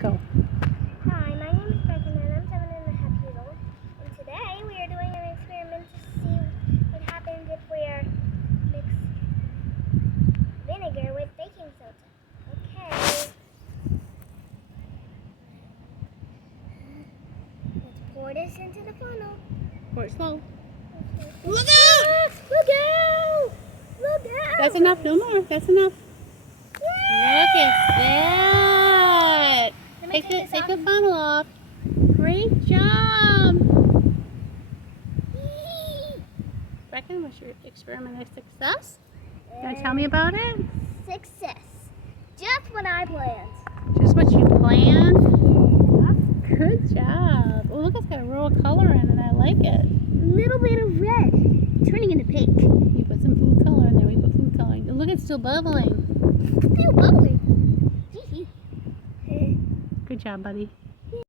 Go. Hi, my name is Becky and I'm 7.5 years old. And today we are doing an experiment to see what happens if we mix vinegar with baking soda. Okay. Let's pour this into the funnel. Pour it slow. Look out! Look out! Look out! That's enough. No more. That's enough. Look at that. Take the funnel off. Great job. Reckon, was your experiment a success? You want to tell me about it? Success. Just what I planned. Just what you planned? Good job. Oh, look, it's got a real color in it. I like it. A little bit of red, turning into pink. You put some food color in there. We put food coloring. Look, it's still bubbling. Still bubbling. Good job, buddy.